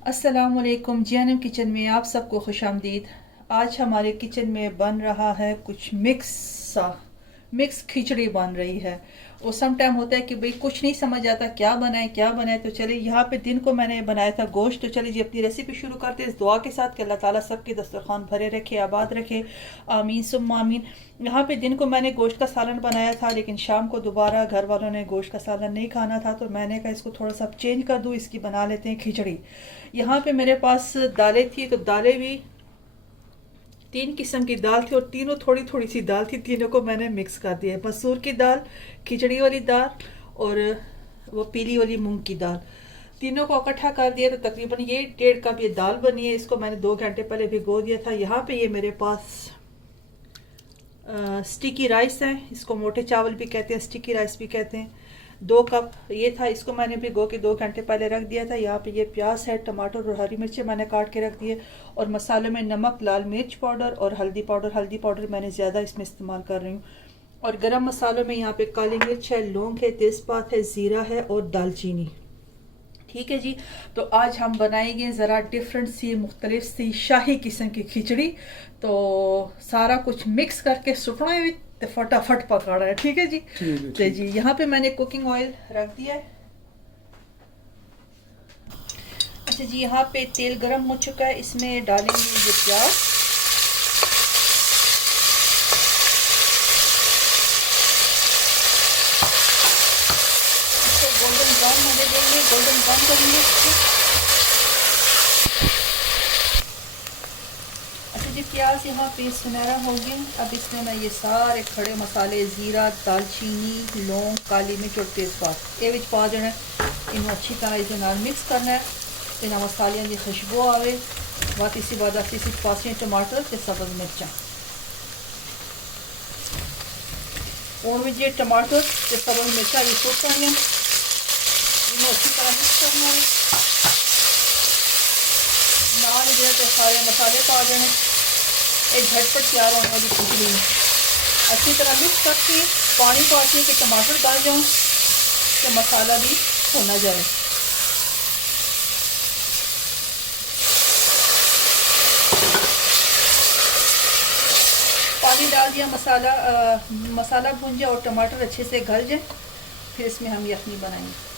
अस्सलामुअलैकुम GNM kitchen में आप सबको खुशामदीद। आज हमारे किचन में बन रहा है कुछ मिक्स खिचड़ी बन रही है। और सम टाइम होता है कि भाई कुछ नहीं समझ आता क्या बनाए। तो चलिए यहाँ पे दिन को मैंने बनाया था गोश्त। तो चलिए जी अपनी रेसिपी शुरू करते हैं इस दुआ के साथ कि अल्लाह ताला सबके दस्तरखान भरे रखे, आबाद रखे, आमीन सुम्मा आमीन। यहाँ पे दिन को मैंने गोश्त का सालन बनाया था, लेकिन शाम को दोबारा घर वालों ने गोश्त का सालन नहीं खाना था, तो मैंने कहा इसको थोड़ा सा चेंज कर दूँ, इसकी बना लेते हैं खिचड़ी। यहाँ पे मेरे पास दालें थी, तो दालें भी 3 किस्म की दाल थी और तीनों थोड़ी थोड़ी सी दाल थी। तीनों को मैंने मिक्स कर दिया, मसूर की दाल, खिचड़ी वाली दाल और वो पीली वाली मूंग की दाल। तीनों को इकट्ठा कर दिया, तो तकरीबन ये 1.5 कप ये दाल बनी है। इसको मैंने 2 घंटे पहले भिगो दिया था। यहाँ पे ये मेरे पास स्टिकी राइस है, इसको मोटे चावल भी कहते हैं, स्टिकी राइस भी कहते हैं। 2 कप ये था, इसको मैंने भिगो के 2 घंटे पहले रख दिया था। यहाँ पे ये प्याज है, टमाटर और हरी मिर्ची मैंने काट के रख दिए। और मसालों में नमक, लाल मिर्च पाउडर और हल्दी पाउडर। हल्दी पाउडर मैंने ज़्यादा इसमें इस्तेमाल कर रही हूँ। और गरम मसालों में यहाँ पे काली मिर्च है, लौंग है, तेज़पात है, ज़ीरा है और दालचीनी। ठीक है जी। तो आज हम बनाएंगे ज़रा डिफरेंट सी, मुख्तलिफ सी शाही किस्म की खिचड़ी। तो सारा कुछ मिक्स करके सुखना है, तो फटाफट पकाना है। ठीक है जी। तो जी यहाँ पे मैंने कुकिंग ऑयल रख दिया है। अच्छा जी, यहाँ पे तेल गरम हो चुका है, इसमें डालेंगे ये प्याज। इसको गोल्डन ब्राउन होने देंगे, गोल्डन ब्राउन करेंगे इसको। अच्छा जी, प्याज यहाँ पे सुनहरा हो गया। अब इसमें मैं ये सारे खड़े मसाले, ज़ीरा, दालचीनी, लौंग, काली मिर्च और तेज़पात ये पा देना है। इन्हें अच्छी तरह इसे नाल मिक्स करना है। इन्हें मसालियाँ की खुशबू आवे। बात इसी बाद आती सी पासियाँ टमाटर ते सब्ज़ मिर्चा और में ये टमाटर ते सब्ज़ मिर्चा भी सुट करनी है। इन्हें अच्छी तरह मिक्स करना है। नाल जो सारे मसाले पा देने। एक झटपट तैयार होने वाली खिचड़ी है। अच्छी तरह मिक्स करके पानी पाती कि टमाटर डाल जाऊँ, कि मसाला भी होना जाए। पानी डाल दिया, मसाला भून जाए और टमाटर अच्छे से गल जाए, फिर इसमें हम यखनी बनाएंगे।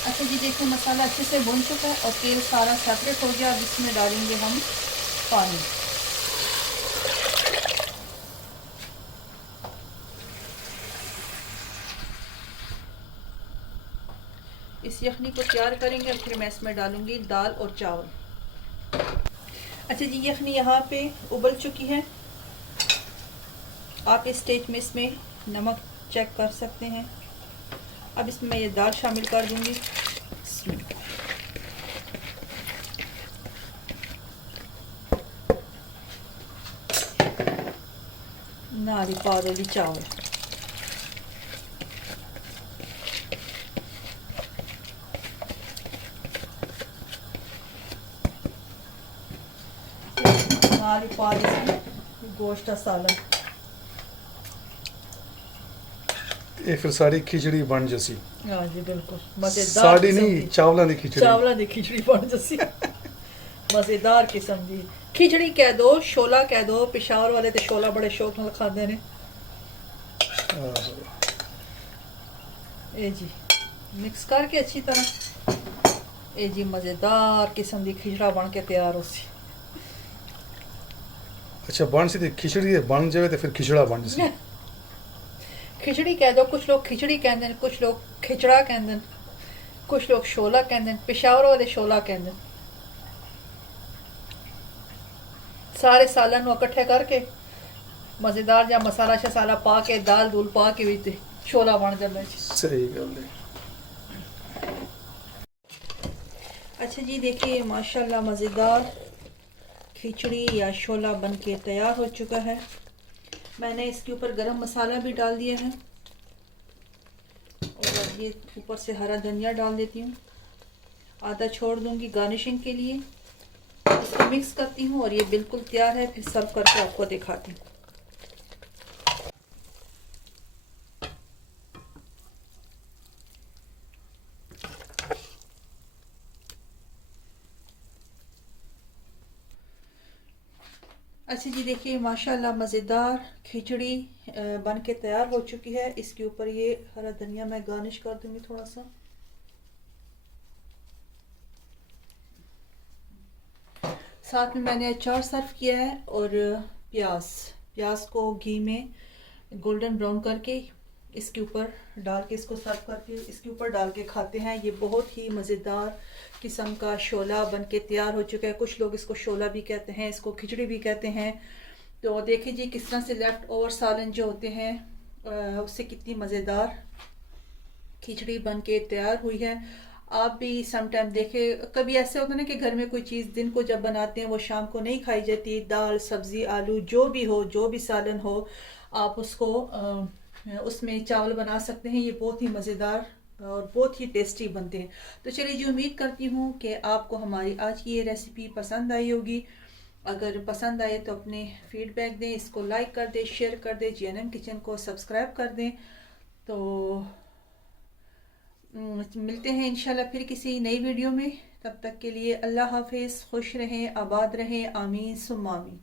अच्छा जी, देखिए मसाला अच्छे से भुन चुका है और तेल सारा सेपरेट हो गया। अब इसमें डालेंगे हम पानी। इस यखनी को तैयार करेंगे और फिर मैं इसमें डालूंगी दाल और चावल। अच्छा जी, यखनी यहाँ पे उबल चुकी है। आप इस स्टेज में इसमें नमक चेक कर सकते हैं। अब इसमें मैं ये दाल शामिल कर दूंगी। नारी पा दूंगी चावल। नारी पा इसमें गोश्त का सालन। ये फिर सारी खिचड़ी बन जैसी। हाँ जी बिल्कुल मजेदार। साड़ी नहीं, चावला दी खिचड़ी। चावला दी खिचड़ी बन जैसी मजेदार किस्म दी खिचड़ी कह दो, शोला कह दो। पिशावर वाले तो शोला बड़े शौक नाल खाते ने। ए जी मिक्स करके अच्छी तरह ए जी मजेदार किस्म दी खिचड़ा बन के तैयार हो सी। अच्छा बन सी थी खिचड़ी बन जाए तो फिर खिचड़ा बन जैसी। खिचड़ी कह दो, कुछ लोग खिचड़ी कहते हैं, कुछ लोग खिचड़ा कहते हैं, कुछ लोग शोला कहते हैं। पिशावर वाले शोला कहते हैं। सारे सालन को इकट्ठे करके मजेदार जा मसाला शसाला पा के, दाल दूल पा के भी शोला बन जाता है। सही गल है। अच्छा जी, देखिए माशाल्लाह मज़ेदार खिचड़ी या शोला बन के तैयार हो चुका है। मैंने इसके ऊपर गरम मसाला भी डाल दिया है और ये ऊपर से हरा धनिया डाल देती हूँ। आधा छोड़ दूँगी गार्निशिंग के लिए। इसको मिक्स करती हूँ और ये बिल्कुल तैयार है। फिर सर्व करके आपको दिखाती हूँ। अच्छा जी, देखिए माशाल्लाह मज़ेदार खिचड़ी बन के तैयार हो चुकी है। इसके ऊपर ये हरा धनिया मैं गार्निश कर दूंगी थोड़ा सा। साथ में मैंने अचार सर्व किया है और प्याज प्याज को घी में गोल्डन ब्राउन करके इसके ऊपर डाल के इसको सर्व करके इसके ऊपर डाल के खाते हैं। ये बहुत ही मज़ेदार किस्म का शोला बन के तैयार हो चुका है। कुछ लोग इसको शोला भी कहते हैं, इसको खिचड़ी भी कहते हैं। तो देखिए जी किस तरह से लेफ्ट ओवर सालन जो होते हैं उससे कितनी मज़ेदार खिचड़ी बन के तैयार हुई है। आप भी सम टाइम देखें, कभी ऐसे होता है ना कि घर में कोई चीज़ दिन को जब बनाते हैं वो शाम को नहीं खाई जाती, दाल सब्ज़ी आलू जो भी हो, जो भी सालन हो, आप उसको उसमें चावल बना सकते हैं। ये बहुत ही मज़ेदार और बहुत ही टेस्टी बनते हैं। तो चलिए जी, उम्मीद करती हूँ कि आपको हमारी आज की ये रेसिपी पसंद आई होगी। अगर पसंद आए तो अपने फीडबैक दें, इसको लाइक कर दें, शेयर कर दें, GNM किचन को सब्सक्राइब कर दें। तो मिलते हैं इंशाल्लाह फिर किसी नई वीडियो में। तब तक के लिए अल्लाह हाफिज़, खुश रहें, आबाद रहें, आमीन सुम्मा आमीन।